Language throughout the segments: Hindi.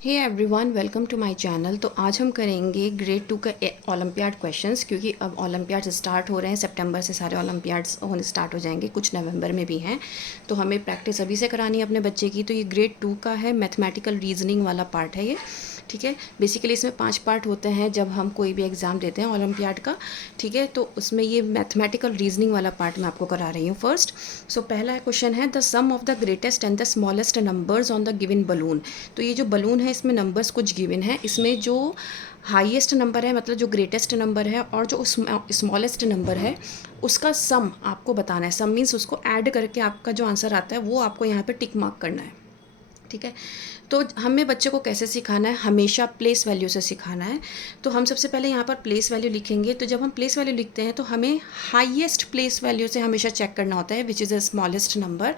Hey everyone, welcome to my channel. तो आज हम करेंगे ग्रेड 2 का ओलंपियाड क्वेश्चंस, क्योंकि अब ओलंपियाड्स स्टार्ट हो रहे हैं। सितंबर से सारे ओलंपियाड्स होने स्टार्ट हो जाएंगे, कुछ नवंबर में भी हैं। तो हमें प्रैक्टिस अभी से करानी है अपने बच्चे की। तो ये ग्रेड 2 का है, मैथमेटिकल रीजनिंग वाला पार्ट है ये। ठीक है, बेसिकली इसमें 5 पार्ट होते हैं जब हम कोई भी एग्ज़ाम देते हैं ओलंपियाड का। ठीक है, तो उसमें ये मैथमेटिकल रीजनिंग वाला पार्ट मैं आपको करा रही हूँ फर्स्ट। सो पहला क्वेश्चन है the sum of the greatest and the smallest numbers on the given balloon. तो ये जो बलून है इसमें नंबर्स कुछ गिवन है। इसमें जो हाईएस्ट नंबर है, मतलब जो ग्रेटेस्ट नंबर है, और जो स्मॉलेस्ट नंबर है उसका सम आपको बताना है। सम मीन्स उसको ऐड करके आपका जो आंसर आता है वो आपको यहाँ पे टिक मार्क करना है। ठीक है, तो हमें बच्चे को कैसे सिखाना है, हमेशा प्लेस वैल्यू से सिखाना है। तो हम सबसे पहले यहाँ पर प्लेस वैल्यू लिखेंगे। तो जब हम प्लेस वैल्यू लिखते हैं तो हमें हाईएस्ट प्लेस वैल्यू से हमेशा चेक करना होता है, which is the smallest number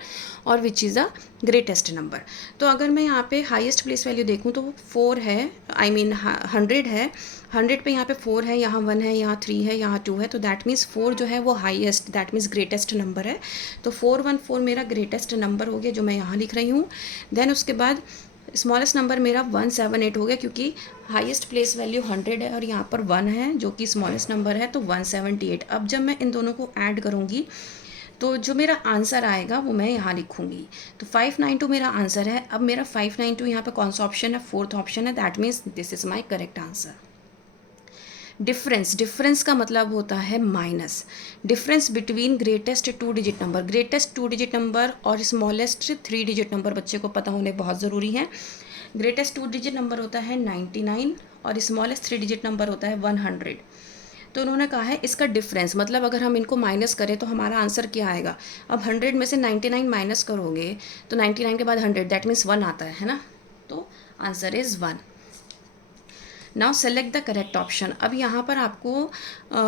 और which is the greatest number. तो अगर मैं यहाँ पे हाईएस्ट प्लेस वैल्यू देखूँ तो वो 4 है, आई मीन 100 है। 100 पे यहाँ पे 4 है, यहाँ 1 है, यहाँ 3 है, यहाँ 2 है। तो दैट मीन्स 4 जो है वो highest, that means greatest number है। तो 414 मेरा ग्रेटेस्ट नंबर हो गया, जो मैं यहाँ लिख रही हूँ। देन उसके बाद स्मॉलेस्ट नंबर मेरा 178 हो गया, क्योंकि हाईएस्ट प्लेस वैल्यू 100 है और यहाँ पर 1 है जो कि स्मॉलेस्ट नंबर है, तो 178। अब जब मैं इन दोनों को ऐड करूँगी तो जो मेरा आंसर आएगा वो मैं यहाँ लिखूँगी। तो 592 मेरा आंसर है। अब मेरा 592 यहाँ पे कौन सा ऑप्शन है, फोर्थ ऑप्शन है। That means this is my correct answer. Difference, difference का मतलब होता है minus. Difference between greatest 2 digit number, greatest 2 digit number और स्मॉलेस्ट 3 डिजिट नंबर बच्चे को पता होने बहुत ज़रूरी है। ग्रेटेस्ट 2 डिजिट नंबर होता है 99 और स्मॉलेस्ट 3 डिजिट नंबर होता है 100। तो उन्होंने कहा है इसका डिफरेंस, मतलब अगर हम इनको माइनस करें तो हमारा आंसर क्या आएगा। अब 100 में से 99 माइनस करोगे तो 99 के बाद 100, दैट मीन्स 1 आता है ना। तो answer is 1। Now select the correct option. अब यहाँ पर आपको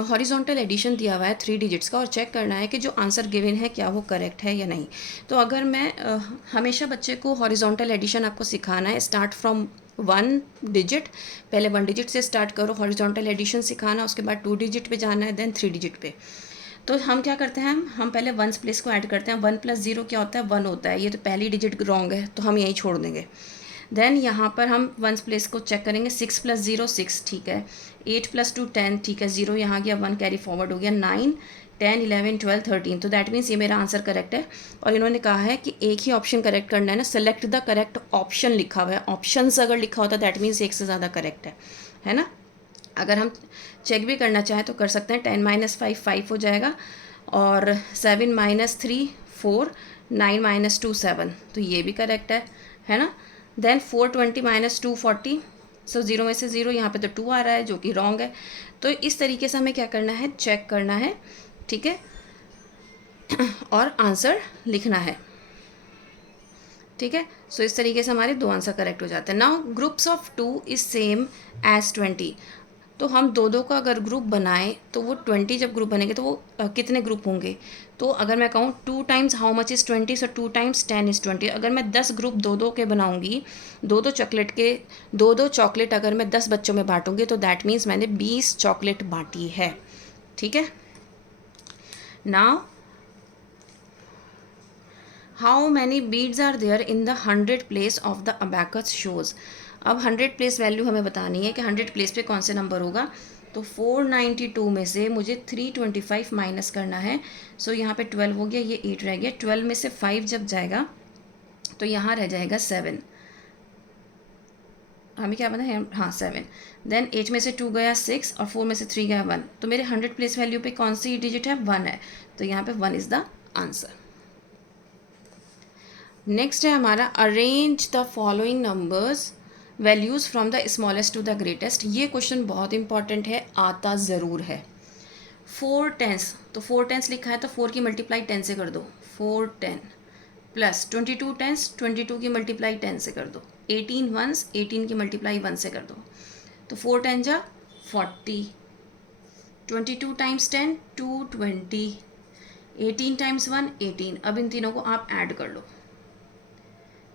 हॉरिजॉन्टल एडिशन दिया हुआ है 3 डिजिट्स का, और चेक करना है कि जो आंसर गिवन है क्या वो करेक्ट है या नहीं। तो अगर मैं हमेशा बच्चे को हॉरिजॉन्टल एडिशन आपको सिखाना है, स्टार्ट फ्रॉम 1 डिजिट, पहले 1 डिजिट से स्टार्ट करो हॉरिजॉन्टल एडिशन सिखाना, उसके बाद 2 डिजिट पे जाना है, देन 3 डिजिट पे। तो हम क्या करते हैं, हम पहले 1 प्लेस को ऐड करते हैं। 1 + 0 क्या होता है, 1 होता है। ये तो पहली डिजिट रॉन्ग है तो हम यहीं छोड़ देंगे। देन यहाँ पर हम 1 प्लेस को चेक करेंगे। 6 + 0 6, ठीक है। 8 + 2 10, ठीक है। 0 यहाँ गया, 1 कैरी फॉरवर्ड हो गया। 9 10 11 12 13, तो दैट मीन्स ये मेरा आंसर करेक्ट है। और इन्होंने कहा है कि एक ही ऑप्शन करेक्ट करना है ना, सेलेक्ट द करेक्ट ऑप्शन लिखा हुआ है। ऑप्शंस अगर लिखा होता दैट मीन्स एक से ज़्यादा करेक्ट है ना। अगर हम चेक भी करना चाहें तो कर सकते हैं। 10 - 5 5 हो जाएगा, और 7 - 3 4, 9 - 2 7, तो ये भी करेक्ट है ना। देन 420 - 2 40, सो 0 में से 0, यहाँ पे तो 2 आ रहा है जो कि रॉन्ग है। तो इस तरीके से हमें क्या करना है, चेक करना है, ठीक है, और आंसर लिखना है। ठीक है, सो इस तरीके से हमारे 2 आंसर करेक्ट हो जाते हैं। Now groups of 2 is same as 20। तो हम दो दो का अगर ग्रुप बनाएं तो वो 20 जब ग्रुप बनेंगे तो वो कितने ग्रुप होंगे। तो अगर मैं कहूँ 2 times how much is 20, so 2 times 10 is 20। अगर मैं 10 ग्रुप दो दो के बनाऊंगी, दो दो चॉकलेट के, दो दो चॉकलेट अगर मैं 10 बच्चों में बांटूंगी तो दैट मीन्स मैंने 20 चॉकलेट बांटी है। ठीक है, now how many beads are there in the 100 place of the abacus shows. अब 100 प्लेस वैल्यू हमें बतानी है कि 100 प्लेस पे कौन से नंबर होगा। तो 492 में से मुझे 325 माइनस करना है। सो यहाँ पे 12 हो गया, ये 8 रह गया। 12 में से 5 जब जाएगा तो यहाँ रह जाएगा 7। हमें क्या पता है, हाँ 7। देन 8 में से 2 गया 6, और 4 में से 3 गया 1। तो मेरे 100 प्लेस वैल्यू पे कौन सी डिजिट है, 1 है। तो यहाँ पे 1 इज़ द आंसर। नेक्स्ट है हमारा arrange the following numbers values from the smallest to the greatest. ये क्वेश्चन बहुत इंपॉर्टेंट है, आता ज़रूर है। 4 टेंस, तो 4 टेंस लिखा है तो 4 की मल्टीप्लाई 10 से कर दो, 4 10, प्लस 22 टेंस, 22 की मल्टीप्लाई 10 से कर दो। 18 वंस, 18 की मल्टीप्लाई 1 से कर दो। तो 4 10 जा 40, 22 टाइम्स 10 220, 18 टाइम्स 1 18। अब इन तीनों को आप ऐड कर लो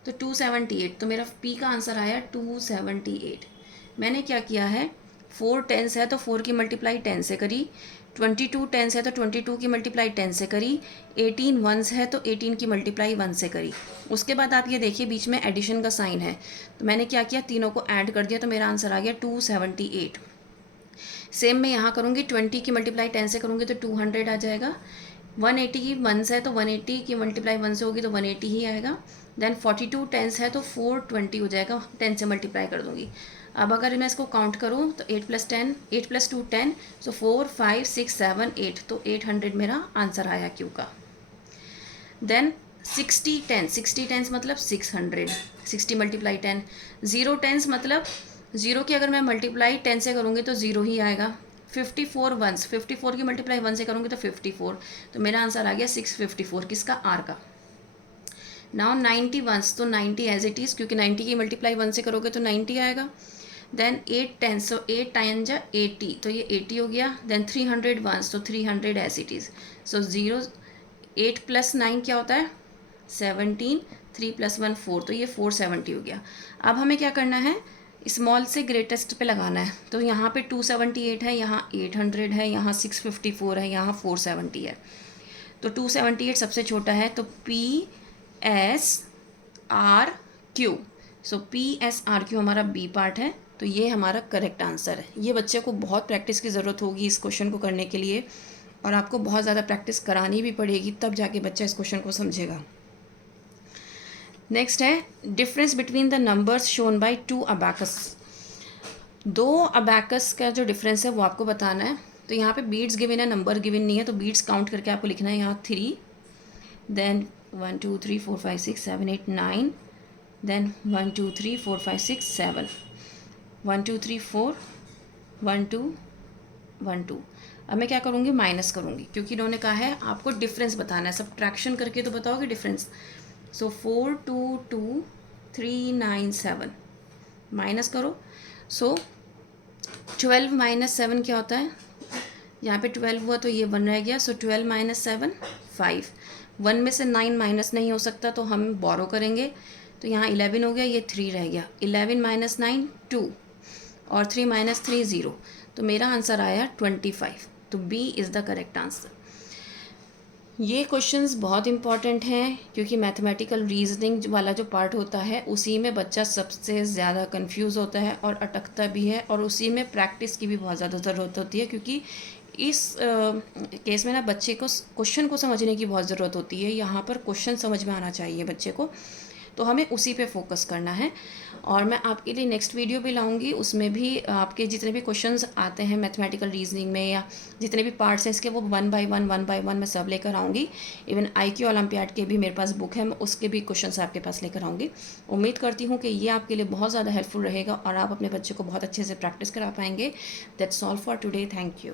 तो 278। तो मेरा पी का आंसर आया 278। मैंने क्या किया है, 4 टेंस है तो 4 की मल्टीप्लाई 10 से करी, 22 टेंस है तो 22 की मल्टीप्लाई 10 से करी, 18 वंस है तो 18 की मल्टीप्लाई 1 से करी। उसके बाद आप ये देखिए बीच में एडिशन का साइन है, तो मैंने क्या किया, तीनों को ऐड कर दिया, तो मेरा आंसर आ गया 278। सेम मैं यहाँ करूँगी, 20 की मल्टीप्लाई 10 से करूँगी तो 200 आ जाएगा। 180 की वंस है तो 180 की मल्टीप्लाई 1 से होगी तो 180 ही आएगा। देन 42 टेंस है तो 420 हो जाएगा, 10 से मल्टीप्लाई कर दूँगी। अब अगर मैं इसको काउंट करूँ तो 8 + 10, 8 + 2 10, सो 4 5 6 7 8, तो 800 मेरा आंसर आया क्यू का। देन 60 टेंस मतलब 600, 60 मल्टीप्लाई 10, 0 टेंस मतलब 0 की अगर मैं मल्टीप्लाई 10 से करूँगी तो 0 ही आएगा। 54 वंस, 54 की मल्टीप्लाई 1 से करूँगी तो 54, तो मेरा आंसर आ गया 654, किसका, आर का। नाउ 90 वंस, तो 90 एज इट इज़, क्योंकि 90 की मल्टीप्लाई 1 से करोगे तो 90 आएगा। देन 8 टेंस, सो 8 टाइम्स 80, तो ये 80 हो गया। देन 300 वंस, तो 300 एज इट इज़, सो 0, 8 + 9 क्या होता है, 17, 3 + 1 4, तो ये 470 हो गया। अब हमें क्या करना है, स्मॉल से ग्रेटेस्ट पे लगाना है। तो यहाँ पे 278 है, यहाँ 800 है, यहाँ 654 है, यहाँ 470 है। तो 278 सबसे छोटा है, तो PSRQ, सो PSRQ हमारा बी पार्ट है, तो ये हमारा करेक्ट आंसर है। ये बच्चे को बहुत प्रैक्टिस की ज़रूरत होगी इस क्वेश्चन को करने के लिए, और आपको बहुत ज़्यादा प्रैक्टिस करानी भी पड़ेगी, तब जाके बच्चा इस क्वेश्चन को समझेगा। नेक्स्ट है difference between the numbers shown by 2 abacus. 2 abacus का जो डिफरेंस है वो आपको बताना है। तो यहाँ पे बीट्स गिवन है, नंबर गिवन नहीं है, तो बीट्स काउंट करके आपको लिखना है। यहाँ 3, देन 1 2 3 4 5 6 7 8 9, देन 1 2 3 4 5 6 7, 1 2 3 4 1 2 1 2। अब मैं क्या करूँगी, माइनस करूँगी, क्योंकि इन्होंने कहा है आपको डिफरेंस बताना है, सब्ट्रैक्शन करके तो बताओगे डिफरेंस। सो 4 2 2 3 9 7, माइनस करो। सो 12 - 7 क्या होता है, यहाँ पे 12 हुआ तो ये 1 रह गया। सो 12 - 7 5, 1 में से 9 माइनस नहीं हो सकता, तो हम बोरो करेंगे, तो यहाँ 11 हो गया, ये 3 रह गया। 11 - 9 2, और 3 - 3 0, तो मेरा आंसर आया 25। तो B is the correct answer. ये क्वेश्चंस बहुत इंपॉर्टेंट हैं, क्योंकि मैथमेटिकल रीजनिंग वाला जो पार्ट होता है उसी में बच्चा सबसे ज़्यादा कंफ्यूज होता है और अटकता भी है, और उसी में प्रैक्टिस की भी बहुत ज़्यादा ज़रूरत होती है, क्योंकि इस केस में ना बच्चे को क्वेश्चन को समझने की बहुत ज़रूरत होती है। यहाँ पर क्वेश्चन समझ में आना चाहिए बच्चे को, तो हमें उसी पे फोकस करना है। और मैं आपके लिए नेक्स्ट वीडियो भी लाऊंगी, उसमें भी आपके जितने भी क्वेश्चंस आते हैं मैथमेटिकल रीजनिंग में, या जितने भी पार्ट्स हैं इसके, वो 1 बाय 1 मैं सब लेकर आऊँगी। इवन IQ ओलंपियाड के भी मेरे पास बुक है, मैं उसके भी क्वेश्चंस आपके पास लेकर आऊँगी। उम्मीद करती हूँ कि ये आपके लिए बहुत ज़्यादा हेल्पफुल रहेगा और आप अपने बच्चे को बहुत अच्छे से प्रैक्टिस करा पाएंगे। That's all for today, thank you.